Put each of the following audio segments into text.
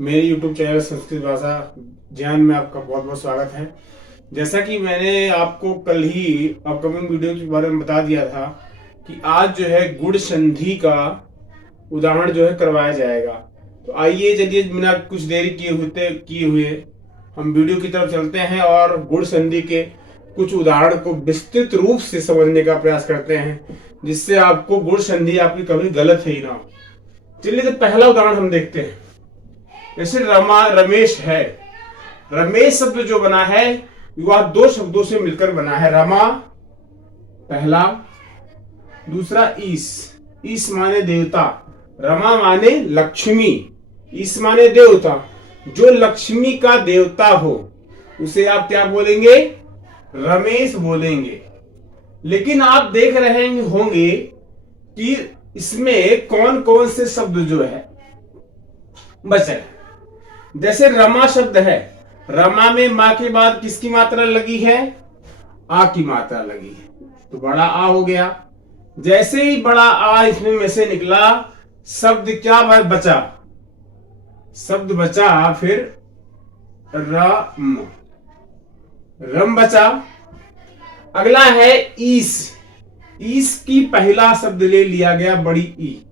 मेरे YouTube channel Sanskrit भाषा ज्ञान में आपका बहुत बहुत स्वागत है। जैसा कि मैंने आपको कल ही अपकमिंग वीडियो के बारे में बता दिया था कि आज जो है गुण संधि का उदाहरण जो है करवाया जाएगा। तो आइए चलिए बिना कुछ देरी किए हुए हम वीडियो की तरफ चलते हैं और गुण संधि के कुछ उदाहरण को विस्तृत रूप से समझने का प्रयास करते हैं, जिससे आपको गुण संधि आपकी कभी गलत ही ना हो। चलिए तो पहला उदाहरण हम देखते हैं। जैसे रमेश है। रमेश शब्द जो बना है वह दो शब्दों से मिलकर बना है। रमा पहला, दूसरा ईश माने देवता, रमा माने लक्ष्मी, ईश माने देवता। जो लक्ष्मी का देवता हो उसे आप क्या बोलेंगे? रमेश बोलेंगे। लेकिन आप देख रहे होंगे कि इसमें कौन कौन से शब्द जो है बचे। जैसे रमा शब्द है, रमा में मां के बाद किसकी मात्रा लगी है? आ की मात्रा लगी है, तो बड़ा आ हो गया। जैसे ही बड़ा आ इसमें में से निकला, शब्द क्या बचा? शब्द बचा फिर रम बचा। अगला है ईश। ईश की पहला शब्द ले लिया गया बड़ी ई।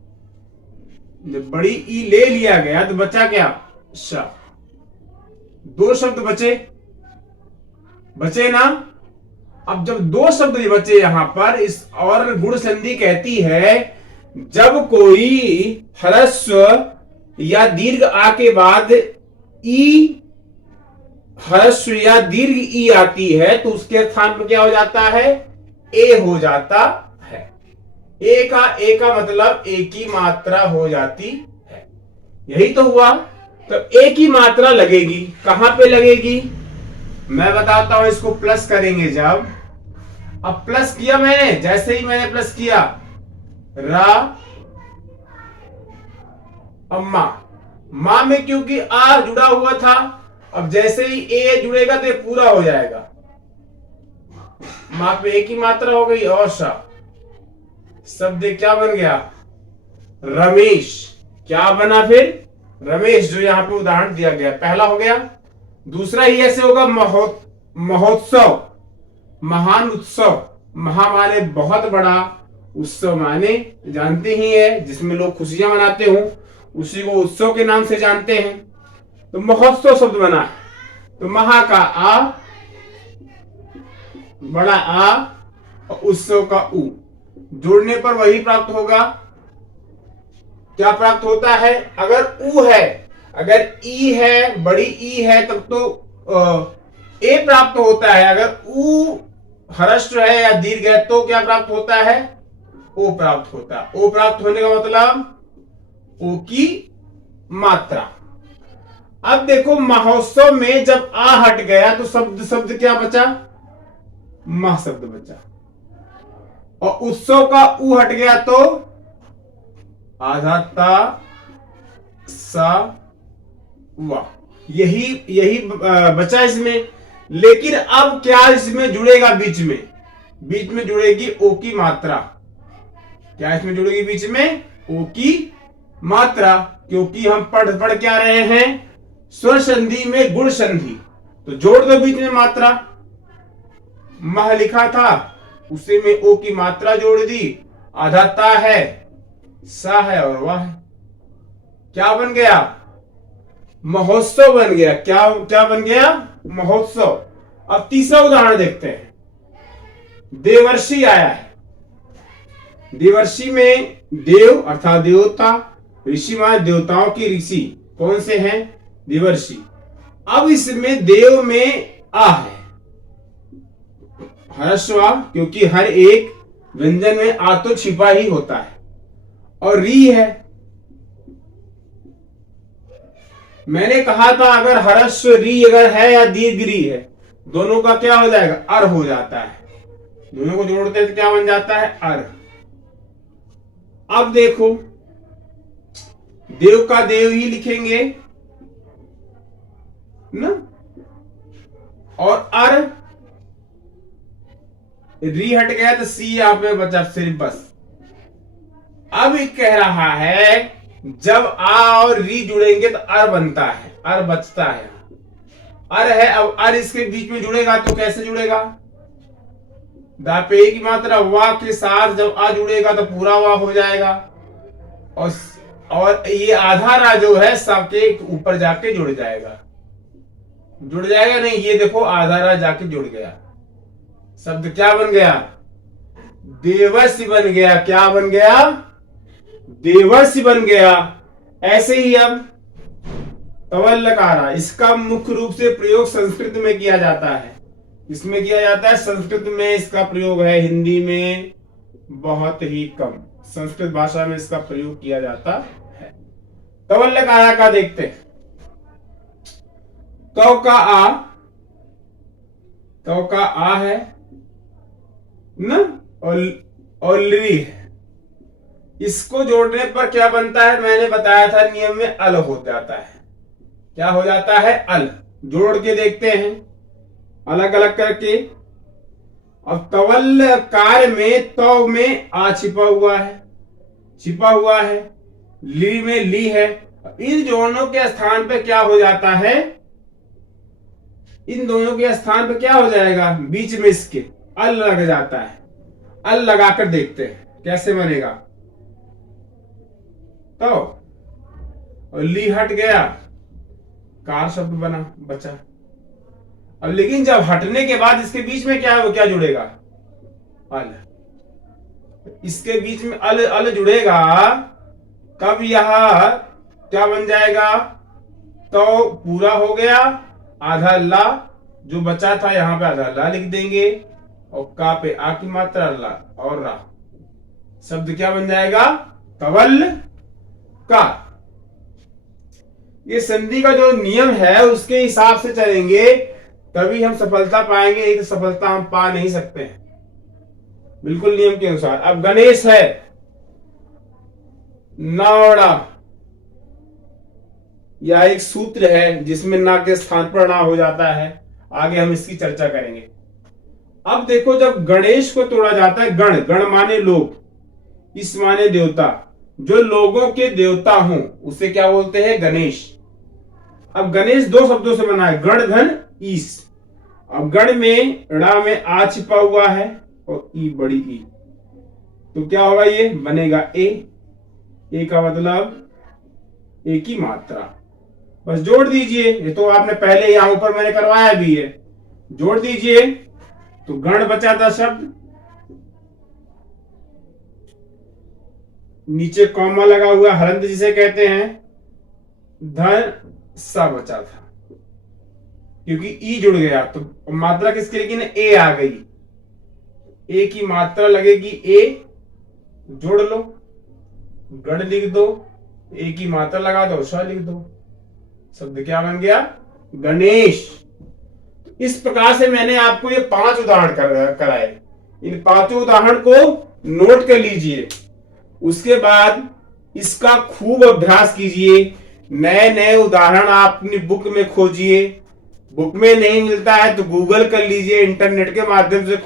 जब बड़ी ई ले लिया गया तो बचा क्या? श। दो शब्द बचे ना। अब जब दो शब्द बचे यहां पर, इस और गुण संधि कहती है जब कोई ह्रस्व या दीर्घ आ के बाद ई, ह्रस्व या दीर्घ ई आती है तो उसके स्थान पर क्या हो जाता है? ए हो जाता है। ए का मतलब एक ही मात्रा हो जाती है। यही तो हुआ। तो ए की मात्रा लगेगी। कहां पे लगेगी? मैं बताता हूं। इसको प्लस करेंगे जब, अब प्लस किया मैंने, जैसे ही मैंने प्लस किया रा, अम्मा, मां में क्योंकि आ जुड़ा हुआ था, अब जैसे ही ए जुड़ेगा तो ये पूरा हो जाएगा। मां पे ए की मात्रा हो गई और सा। शब्द क्या बन गया? रमेश। क्या बना फिर? रमेश, जो यहां पे उदाहरण दिया गया। पहला हो गया। दूसरा ही ऐसे होगा महोत्सव, महान उत्सव। महा माने बहुत बड़ा, उत्सव माने जानते ही है जिसमें लोग खुशियां मनाते हो, उसी को उत्सव के नाम से जानते हैं। तो महोत्सव शब्द बना। तो महा का आ, बड़ा आ और उत्सव का उ जोड़ने पर वही प्राप्त होगा। क्या प्राप्त होता है? अगर उ है, अगर ई है, बड़ी ई है, तब तो ए प्राप्त होता है। अगर उ ह्रस्व है या दीर्घ है तो क्या प्राप्त होता है? ओ प्राप्त होता है। ओ प्राप्त होने का मतलब ओ की मात्रा। अब देखो, महोत्सव में जब आ हट गया तो शब्द क्या बचा? मह शब्द बचा। और उत्सव का उ हट गया तो आधा ता सा वा। यही बचा इसमें। लेकिन अब क्या इसमें जुड़ेगा? बीच में जुड़ेगी ओ की मात्रा। क्या इसमें जुड़ेगी बीच में? ओ की मात्रा। क्योंकि हम पढ़ क्या रहे हैं? स्वर संधि में गुण संधि, तो जोड़ दो बीच में मात्रा। मह लिखा था, उसे में ओ की मात्रा जोड़ दी। आधा ता है, सा है और वाह है। क्या बन गया? महोत्सव बन गया। क्या बन गया? महोत्सव। अब तीसरा उदाहरण देखते हैं। देवर्षि आया है। देवर्षि में देव अर्थात देवता, ऋषि माने देवताओं के ऋषि। कौन से हैं? देवर्षि। अब इसमें देव में आ है, ह्रस्व आ, क्योंकि हर एक व्यंजन में आ तो छिपा ही होता है। और री है। मैंने कहा था अगर ह्रस्व री अगर है या दीर्घ री है, दोनों का क्या हो जाएगा? अर हो जाता है। दोनों को जोड़ते हैं तो क्या बन जाता है? अर। अब देखो, देव का देव ही लिखेंगे ना, और अर, री हट गया तो सी यहां पे बचा सिर्फ बस। अब कह रहा है जब आ और री जुड़ेंगे तो अर बनता है, अर बचता है, अर है। अब अर इसके बीच में जुड़ेगा तो कैसे जुड़ेगा? दापेय की मात्रा वा के साथ जब आ जुड़ेगा तो पूरा वा हो जाएगा, और ये आधा रा जो है सबके ऊपर जाके जुड़ जाएगा। जुड़ जाएगा नहीं, ये देखो आधा रा जाके जुड़ गया। शब्द क्या बन गया? देवर्षि बन गया। क्या बन गया? देवर्षि बन गया। ऐसे ही अब तवल्लकारा, इसका मुख्य रूप से प्रयोग संस्कृत में किया जाता है। इसमें किया जाता है संस्कृत में, इसका प्रयोग है हिंदी में बहुत ही कम। संस्कृत भाषा में इसका प्रयोग किया जाता है। तवल्लकारा का देखते हैं। तो का आ है न, और ली है। इसको जोड़ने पर क्या बनता है? मैंने बताया था नियम में, अल हो जाता है। क्या हो जाता है? अल। जोड़ के देखते हैं अलग अलग करके। अब तवल्लकार में तो में आ छिपा हुआ है, ली में ली है। इन दोनों के स्थान पे क्या हो जाता है? इन दोनों के स्थान पे क्या हो जाएगा? बीच में इसके अल लग जाता है। अल लगाकर देखते हैं कैसे बनेगा। तो और ली हट गया, कार शब्द बना बचा। अब लेकिन जब हटने के बाद इसके बीच में क्या जुड़ेगा? अल। इसके बीच में अल जुड़ेगा, कब यह क्या बन जाएगा? तो पूरा हो गया, आधा ला जो बचा था यहां पे आधा ला लिख देंगे, और का पे आ की मात्रा ला और रा। शब्द क्या बन जाएगा? तवल का। ये संधि का जो नियम है उसके हिसाब से चलेंगे तभी हम सफलता पाएंगे, एक सफलता हम पा नहीं सकते हैं बिल्कुल नियम के अनुसार। अब गणेश है, नावड़ा, यह एक सूत्र है जिसमें ना के स्थान पर ना हो जाता है। आगे हम इसकी चर्चा करेंगे। अब देखो, जब गणेश को तोड़ा जाता है, गण माने लोग, इस माने देवता, जो लोगों के देवता हों उसे क्या बोलते हैं? गणेश। अब गणेश दो शब्दों से बना है, गण धन ईस। अब गण में ड़ा में आ छिपा हुआ है और ई बड़ी ई, तो क्या होगा? ये बनेगा ए का मतलब ए की मात्रा। बस जोड़ दीजिए, ये तो आपने पहले यहां ऊपर मैंने करवाया भी है। जोड़ दीजिए तो गण बचा था शब्द, नीचे कॉमा लगा हुआ हरंत जिसे कहते हैं, धन सा बचा था क्योंकि ई जुड़ गया। तो मात्रा किसकी लिखी? ए आ गई, ए की मात्रा लगेगी ए, जोड़ लो, गण लिख दो, ए की मात्रा लगा दो, स लिख दो। शब्द क्या बन गया? गणेश। इस प्रकार से मैंने आपको ये 5 उदाहरण कराए। इन 5 उदाहरण को नोट कर लीजिए। उसके बाद इसका खूब अभ्यास कीजिए। नए नए उदाहरण आप अपनी बुक में खोजिए। बुक में नहीं मिलता है तो गूगल कर लीजिए, इंटरनेट के माध्यम से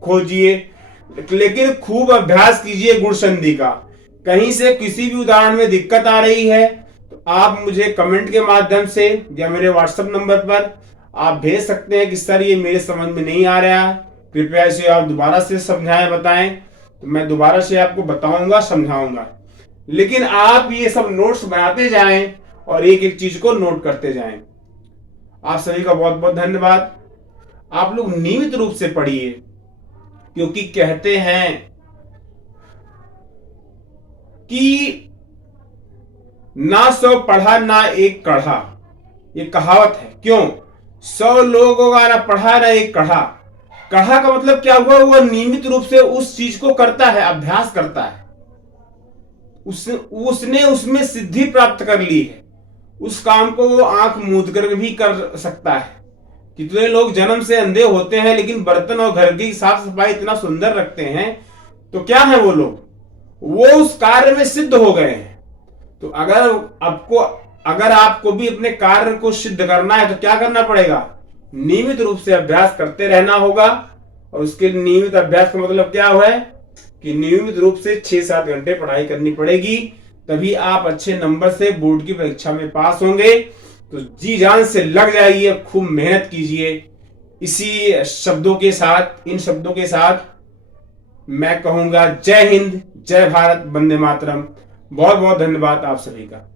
खोजिए, लेकिन खूब अभ्यास कीजिए गुण संधि का। कहीं से किसी भी उदाहरण में दिक्कत आ रही है तो आप मुझे कमेंट के माध्यम से या मेरे व्हाट्सएप नंबर पर आप भेज सकते हैं कि सर ये मेरे समझ में नहीं आ रहा है, कृपया इसे आप दोबारा से समझाएं, बताएं। तो मैं दोबारा से आपको बताऊंगा, समझाऊंगा। लेकिन आप ये सब नोट्स बनाते जाएं और एक एक चीज को नोट करते जाएं। आप सभी का बहुत बहुत धन्यवाद। आप लोग नियमित रूप से पढ़िए, क्योंकि कहते हैं कि ना 100 पढ़ा ना एक कढ़ा, ये कहावत है। क्यों? 100 लोगों का ना पढ़ा ना एक कढ़ा। कढ़ा का मतलब क्या हुआ? वो नियमित रूप से उस चीज को करता है, अभ्यास करता है, उसने उसमें सिद्धि प्राप्त कर ली है। उस काम को वो आंख मूंद कर भी कर सकता है। कितने लोग जन्म से अंधे होते हैं लेकिन बर्तन और घर की साफ सफाई इतना सुंदर रखते हैं, तो क्या है वो लोग? वो उस कार्य में सिद्ध हो गए हैं। तो अगर आपको भी अपने कार्य को सिद्ध करना है तो क्या करना पड़ेगा? नियमित रूप से अभ्यास करते रहना होगा। और उसके नियमित अभ्यास का मतलब क्या है कि नियमित रूप से 6-7 घंटे पढ़ाई करनी पड़ेगी, तभी आप अच्छे नंबर से बोर्ड की परीक्षा में पास होंगे। तो जी जान से लग जाइए, खूब मेहनत कीजिए। इसी शब्दों के साथ, इन शब्दों के साथ मैं कहूंगा जय हिंद, जय भारत, वंदे मातरम। बहुत बहुत धन्यवाद आप सभी का।